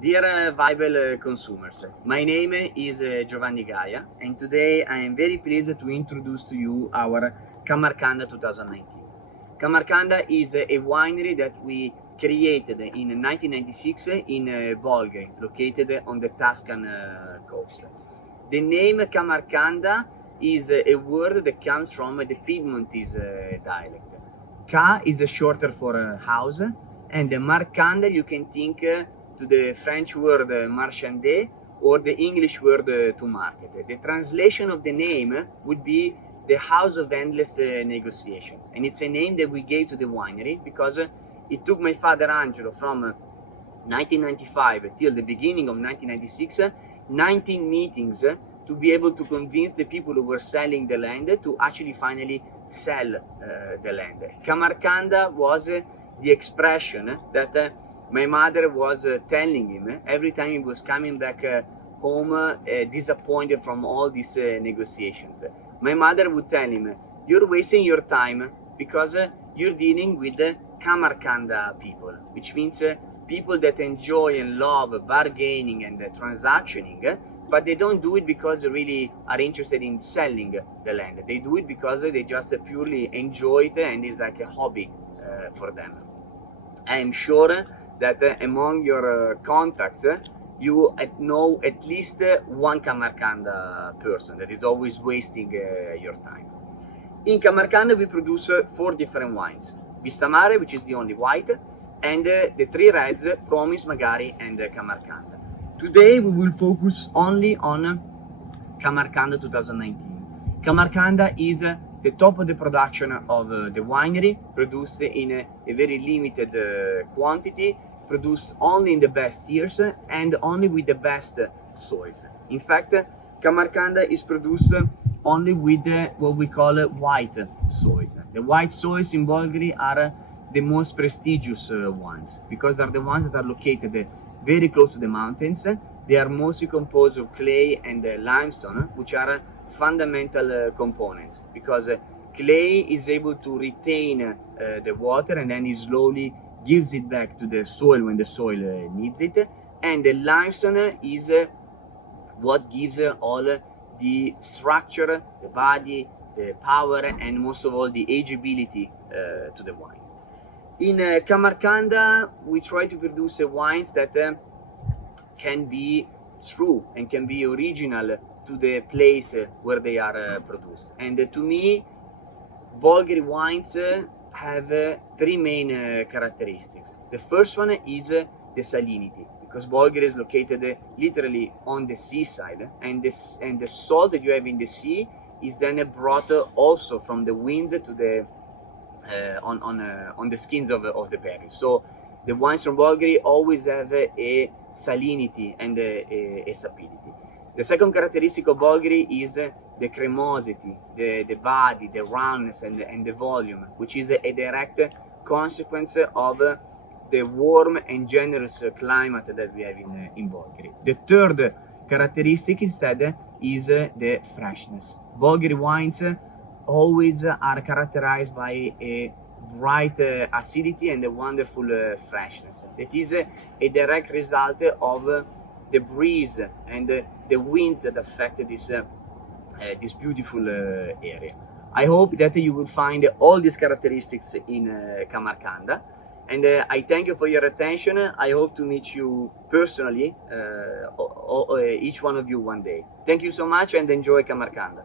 Dear Bible consumers, my name is Giovanni Gaia, and today I am very pleased to introduce to you our Camarcanda 2019. Camarcanda is a winery that we created in 1996 in Bolgheri, located on the Tuscan coast. The name Camarcanda is a word that comes from the Piedmontese dialect. Ca is shorter for house, and Marcanda you can think to the French word marchander or the English word to market. The translation of the name would be the House of Endless Negotiations, and it's a name that we gave to the winery because it took my father Angelo from 1995 till the beginning of 1996, 19 meetings to be able to convince the people who were selling the land to actually finally sell the land. Camarcanda was the expression that my mother was telling him every time he was coming back home disappointed from all these negotiations. My mother would tell him, "You're wasting your time because you're dealing with Camarcanda people," which means people that enjoy and love bargaining and transactioning, but they don't do it because they really are interested in selling the land. They do it because they just purely enjoy it and it's like a hobby for them. I am sure that among your contacts, you know at least one Camarcanda person that is always wasting your time. In Camarcanda we produce 4 different wines. Vista Mare, which is the only white, and the 3 reds, Promise, Magari, and Camarcanda. Today we will focus only on Camarcanda 2019. Camarcanda is the top of the production of the winery, produced in a very limited quantity, produced only in the best years and only with the best soils. In fact, Camarcanda is produced only with what we call white soils. The white soils in Bolgheri are the most prestigious ones because they are the ones that are located very close to the mountains. They are mostly composed of clay and limestone, which are fundamental components because clay is able to retain the water and then it slowly gives it back to the soil when the soil needs it, and the limestone is what gives all the structure, the body, the power, and most of all the ageability to the wine. In Camarcanda we try to produce wines that can be true and can be original to the place where they are produced. And to me, Bolgheri wines have 3 main characteristics. The first one is the salinity, because Bolgheri is located literally on the seaside, and the salt that you have in the sea is then brought also from the winds to the on the skins of the berries. So the wines from Bolgheri always have a salinity and a sapidity. The second characteristic of Bolgheri is the cremosity, the body, the roundness, and the volume, which is a direct consequence of the warm and generous climate that we have in Bolgheri. The third characteristic instead is the freshness. Bolgheri wines always are characterized by a bright acidity and a wonderful freshness. That is a direct result of the breeze and the winds that affect this beautiful area. I hope that you will find all these characteristics in Camarcanda, and I thank you for your attention. I hope to meet you personally, each one of you one day. Thank you so much and enjoy Camarcanda.